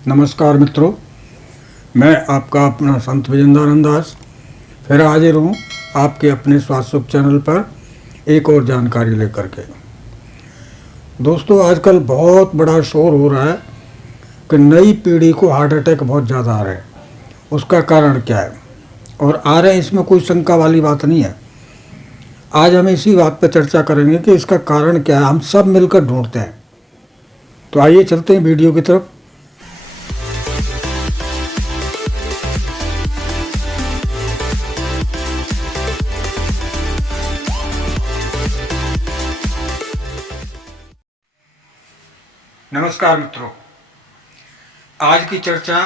नमस्कार मित्रों, मैं आपका अपना संत विजेंद्रानंद दास फिर हाजिर हूँ आपके अपने स्वास्थ्य सुख चैनल पर एक और जानकारी लेकर के। दोस्तों, आजकल बहुत बड़ा शोर हो रहा है कि नई पीढ़ी को हार्ट अटैक बहुत ज़्यादा आ रहे हैं। उसका कारण क्या है? और आ रहे हैं, इसमें कोई शंका वाली बात नहीं है। आज हम इसी बात पर चर्चा करेंगे कि इसका कारण क्या है, हम सब मिलकर ढूंढते हैं। तो आइए चलते हैं वीडियो की तरफ। नमस्कार मित्रों, आज की चर्चा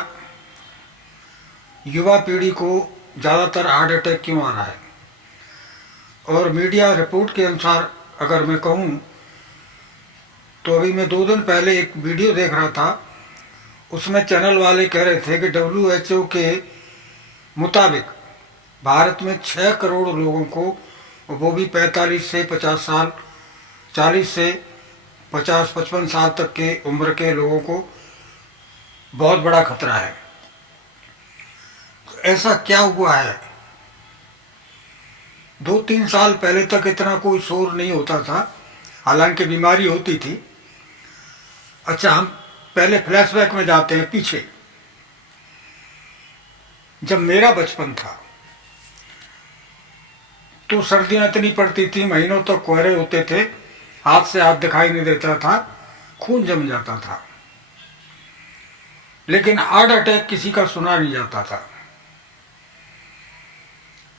युवा पीढ़ी को ज़्यादातर हार्ट अटैक क्यों आ रहा है। और मीडिया रिपोर्ट के अनुसार अगर मैं कहूँ तो अभी मैं 2 दिन पहले एक वीडियो देख रहा था, उसमें चैनल वाले कह रहे थे कि WHO के मुताबिक भारत में 6 करोड़ लोगों को, वो भी 45 से 50 साल, 40 से 50-55 साल तक के उम्र के लोगों को बहुत बड़ा खतरा है। ऐसा क्या हुआ है? 2-3 साल पहले तक इतना कोई शोर नहीं होता था, हालांकि बीमारी होती थी। अच्छा, हम पहले फ्लैशबैक में जाते हैं पीछे। जब मेरा बचपन था तो सर्दियां इतनी पड़ती थी, महीनों तक कोहरे होते थे, हाथ से हाथ दिखाई नहीं देता था, खून जम जाता था, लेकिन हार्ट अटैक किसी का सुना नहीं जाता था।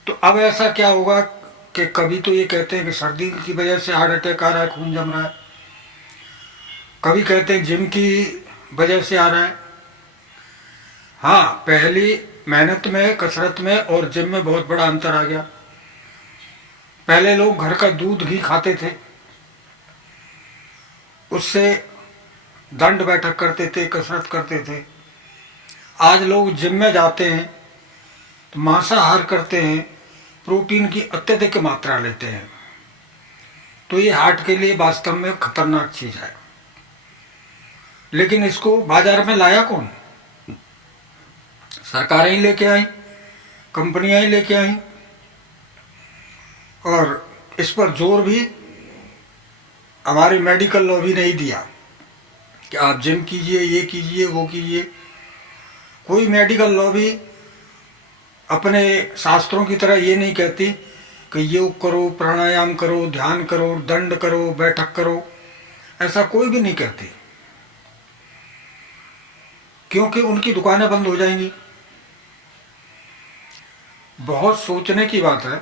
तो अब ऐसा क्या होगा कि कभी तो ये कहते हैं कि सर्दी की वजह से हार्ट अटैक आ रहा है, खून जम रहा है, कभी कहते हैं जिम की वजह से आ रहा है। हाँ, पहली मेहनत में, कसरत में और जिम में बहुत बड़ा अंतर आ गया। पहले लोग घर का दूध घी खाते थे, उससे दंड बैठक करते थे, कसरत करते थे। आज लोग जिम में जाते हैं तो मांसाहार करते हैं, प्रोटीन की अत्यधिक मात्रा लेते हैं। तो ये हार्ट के लिए वास्तव में खतरनाक चीज है। लेकिन इसको बाजार में लाया कौन? सरकारें ही लेके आई, कंपनियां ही लेके आई, और इस पर जोर भी हमारी मेडिकल लॉबी ने ही दिया कि आप जिम कीजिए, ये कीजिए, वो कीजिए। कोई मेडिकल लॉबी अपने शास्त्रों की तरह ये नहीं कहती कि योग करो, प्राणायाम करो, ध्यान करो, दंड करो, बैठक करो, ऐसा कोई भी नहीं कहती, क्योंकि उनकी दुकानें बंद हो जाएंगी। बहुत सोचने की बात है,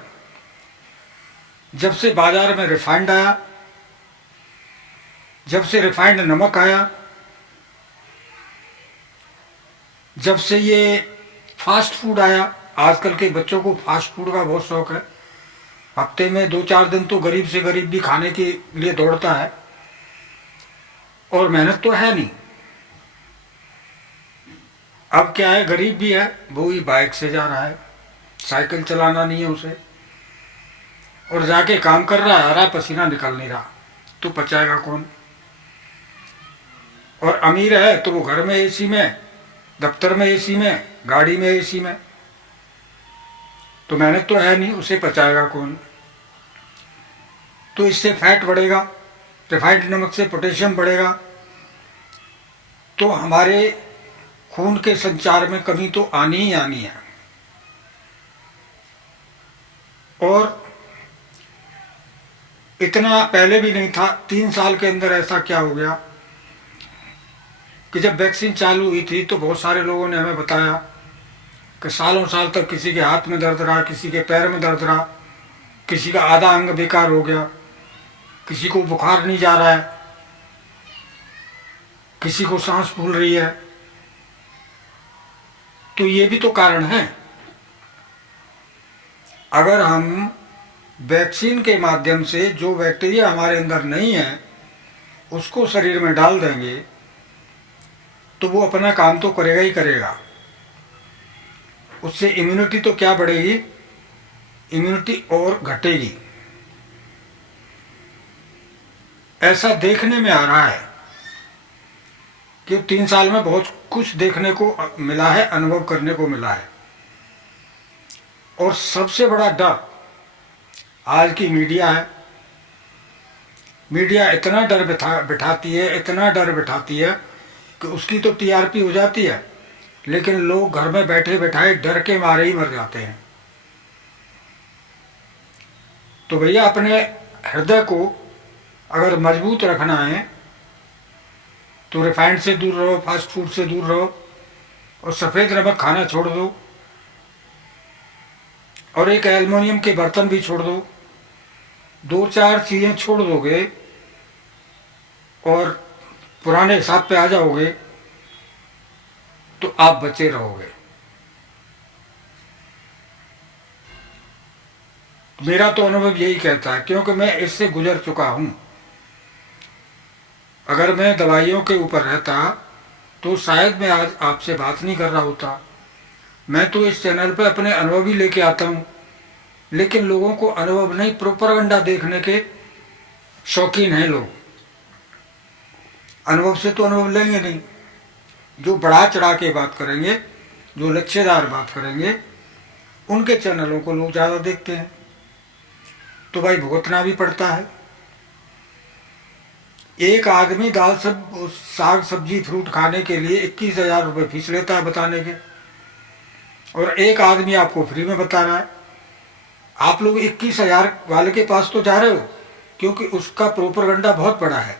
जब से बाजार में रिफाइंड आया, जब से रिफाइंड नमक आया, जब से ये फास्ट फूड आया, आजकल के बच्चों को फास्ट फूड का बहुत शौक है। हफ्ते में 2-4 दिन तो गरीब से गरीब भी खाने के लिए दौड़ता है, और मेहनत तो है नहीं। अब क्या है, गरीब भी है, वो ही बाइक से जा रहा है, साइकिल चलाना नहीं है उसे, और जाके काम कर रहा है, आ रहा पसीना निकल नहीं रहा, तो पचाएगा कौन? और अमीर है तो वो घर में एसी में, दफ्तर में एसी में, गाड़ी में एसी में, तो मेहनत तो है नहीं, उसे पचाएगा कौन? तो इससे फैट बढ़ेगा, रिफाइंड नमक से पोटेशियम बढ़ेगा, तो हमारे खून के संचार में कमी तो आनी ही आनी है। और इतना पहले भी नहीं था, 3 साल के अंदर ऐसा क्या हो गया कि जब वैक्सीन चालू हुई थी तो बहुत सारे लोगों ने हमें बताया कि सालों साल तक किसी के हाथ में दर्द रहा, किसी के पैर में दर्द रहा, किसी का आधा अंग बेकार हो गया, किसी को बुखार नहीं जा रहा है, किसी को सांस फूल रही है। तो ये भी तो कारण है। अगर हम वैक्सीन के माध्यम से जो बैक्टीरिया हमारे अंदर नहीं है उसको शरीर में डाल देंगे तो वो अपना काम तो करेगा ही करेगा। उससे इम्यूनिटी तो क्या बढ़ेगी, इम्यूनिटी और घटेगी। ऐसा देखने में आ रहा है कि 3 साल में बहुत कुछ देखने को मिला है, अनुभव करने को मिला है। और सबसे बड़ा डर आज की मीडिया है। मीडिया इतना डर बिठाती है, इतना डर बिठाती है कि उसकी तो टीआरपी हो जाती है, लेकिन लोग घर में बैठे बैठाए डर के मारे ही मर जाते हैं। तो भैया अपने हृदय को अगर मजबूत रखना है तो रिफाइंड से दूर रहो, फास्ट फूड से दूर रहो और सफ़ेद नमक खाना छोड़ दो और एक एल्युमिनियम के बर्तन भी छोड़ दो। 2-4 चीज़ें छोड़ दोगे और पुराने हिसाब पे आ जाओगे तो आप बचे रहोगे। मेरा तो अनुभव यही कहता है, क्योंकि मैं इससे गुजर चुका हूँ। अगर मैं दवाइयों के ऊपर रहता तो शायद मैं आज आपसे बात नहीं कर रहा होता। मैं तो इस चैनल पर अपने अनुभव ही लेके आता हूँ, लेकिन लोगों को अनुभव नहीं, प्रोपेगेंडा देखने के शौकीन हैं लोग। अनुभव से तो अनुभव लेंगे नहीं। जो बढ़ा चढ़ा के बात करेंगे, जो लच्छेदार बात करेंगे, उनके चैनलों को लोग ज़्यादा देखते हैं। तो भाई भुगतना भी पड़ता है। एक आदमी दाल साग सब्जी फ्रूट खाने के लिए 21,000 रुपये फीस लेता है बताने के, और एक आदमी आपको फ्री में बता रहा है। आप लोग 21,000 वाले के पास तो जा रहे हो क्योंकि उसका प्रोपेगेंडा बहुत बड़ा है,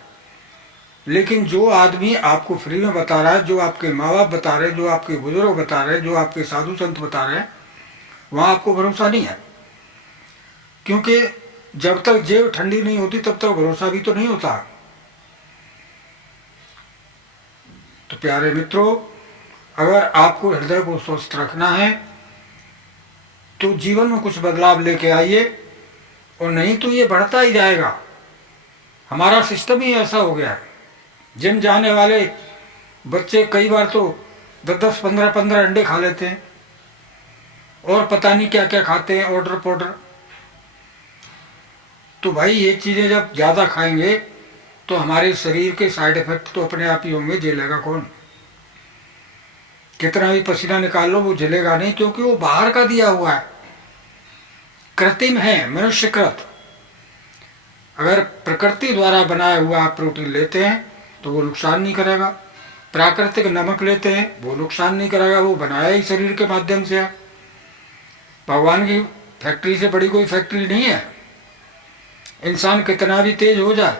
लेकिन जो आदमी आपको फ्री में बता रहा है, जो आपके माँ बाप बता रहे हैं, जो आपके बुजुर्ग बता रहे हैं, जो आपके साधु संत बता रहे हैं, वहाँ आपको भरोसा नहीं है। क्योंकि जब तक जेब ठंडी नहीं होती तब तक भरोसा भी तो नहीं होता। तो प्यारे मित्रों, अगर आपको हृदय को स्वस्थ रखना है तो जीवन में कुछ बदलाव लेके आइए, और नहीं तो ये बढ़ता ही जाएगा। हमारा सिस्टम ही ऐसा हो गया है। जिम जाने वाले बच्चे कई बार तो 10-10, 15-15 अंडे खा लेते हैं और पता नहीं क्या क्या खाते हैं, ऑर्डर पाउडर। तो भाई ये चीज़ें जब ज़्यादा खाएंगे तो हमारे शरीर के साइड इफेक्ट तो अपने आप ही होंगे। झेलेगा कौन? कितना भी पसीना निकाल लो वो झेलेगा नहीं, क्योंकि वो बाहर का दिया हुआ है, कृत्रिम है, मनुष्यकृत। अगर प्रकृति द्वारा बनाया हुआ आप प्रोटीन लेते हैं तो वो नुकसान नहीं करेगा। प्राकृतिक नमक लेते हैं वो नुकसान नहीं करेगा, वो बनाया ही शरीर के माध्यम से है। भगवान की फैक्ट्री से बड़ी कोई फैक्ट्री नहीं है। इंसान कितना भी तेज हो जाए,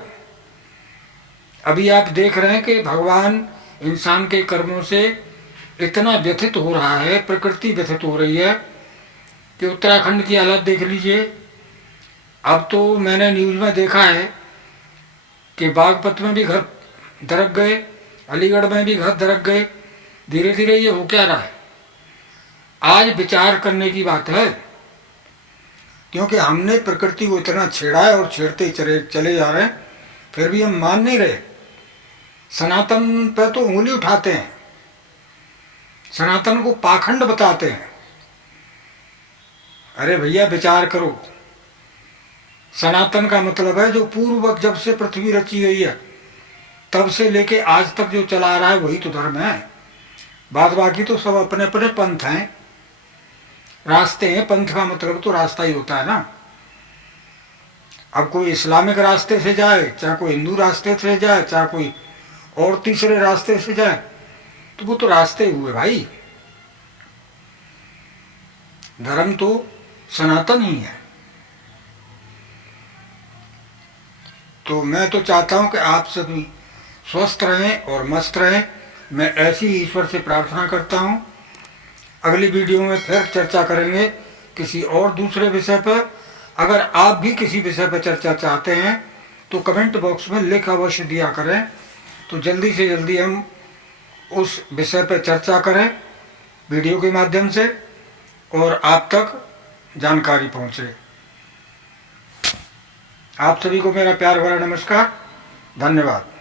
अभी आप देख रहे हैं कि भगवान इंसान के कर्मों से इतना व्यथित हो रहा है, प्रकृति व्यथित हो रही है कि उत्तराखंड की हालत देख लीजिए। अब तो मैंने न्यूज़ में देखा है कि बागपत में भी घर दरक गए, अलीगढ़ में भी घर दरक गए। धीरे धीरे ये हो क्या रहा है? आज विचार करने की बात है, क्योंकि हमने प्रकृति को इतना छेड़ा है और छेड़ते ही चले जा रहे हैं, फिर भी हम मान नहीं रहे। सनातन पर तो उंगली उठाते हैं, सनातन को पाखंड बताते हैं। अरे भैया विचार करो। सनातन का मतलब है जो पूर्ववत जब से पृथ्वी रची गई है तब से लेके आज तक जो चला आ रहा है वही तो धर्म है। बाद बाकी तो सब अपने अपने पंथ हैं, रास्ते हैं। पंथ का मतलब तो रास्ता ही होता है ना। अब कोई इस्लामिक रास्ते से जाए, चाहे कोई हिंदू रास्ते से जाए, चाहे कोई और तीसरे रास्ते से जाए, तो वो तो रास्ते हुए भाई। धर्म तो सनातन ही है। तो मैं तो चाहता हूं कि आप सभी स्वस्थ रहें और मस्त रहें। मैं ऐसी ही ईश्वर से प्रार्थना करता हूं। अगली वीडियो में फिर चर्चा करेंगे किसी और दूसरे विषय पर। अगर आप भी किसी विषय पर चर्चा चाहते हैं तो कमेंट बॉक्स में लिख अवश्य दिया करें, तो जल्दी से जल्दी हम उस विषय पर चर्चा करें वीडियो के माध्यम से और आप तक जानकारी पहुंचे। आप सभी को मेरा प्यार भरा नमस्कार, धन्यवाद।